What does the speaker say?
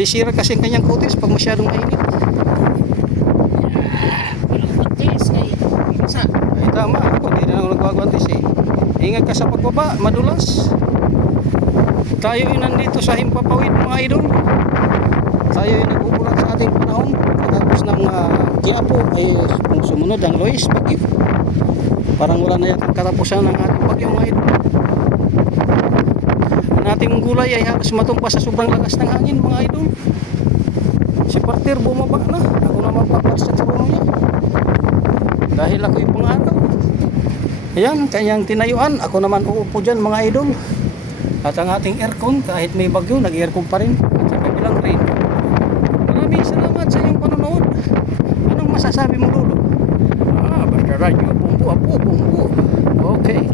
Masisira kasi ang kanyang kutis pag masyadong mainit. Ay tama, ako hindi na ako nagwagwantis eh. Ingat ka sa pagbaba, madulas. Tayo yung nandito sa Himpapawid mga idol. Tayo yung nag-uulat sa ating panahon. Tapos ng Quiapo ay sumunod ang Lois bagyo. Parang wala na yatang katapusan ng ating bagyo mga idol. Ang ating gulay ay halos matumpa sa sobrang lakas ng hangin mga idol. Si Parter bumaba na. Ako naman papat sa trono niya. Dahil ako yung pangaraw. Ayan, kanyang tinayuan. Ako naman uupo dyan mga idol. At ang ating aircon, kahit may bagyo, nag-aircon pa rin. At sa kabilang rain. Maraming salamat sa iyong panonood. Anong masasabi mo, Lolo? Basta radyo, bumbu, apo, bumbu. Okay.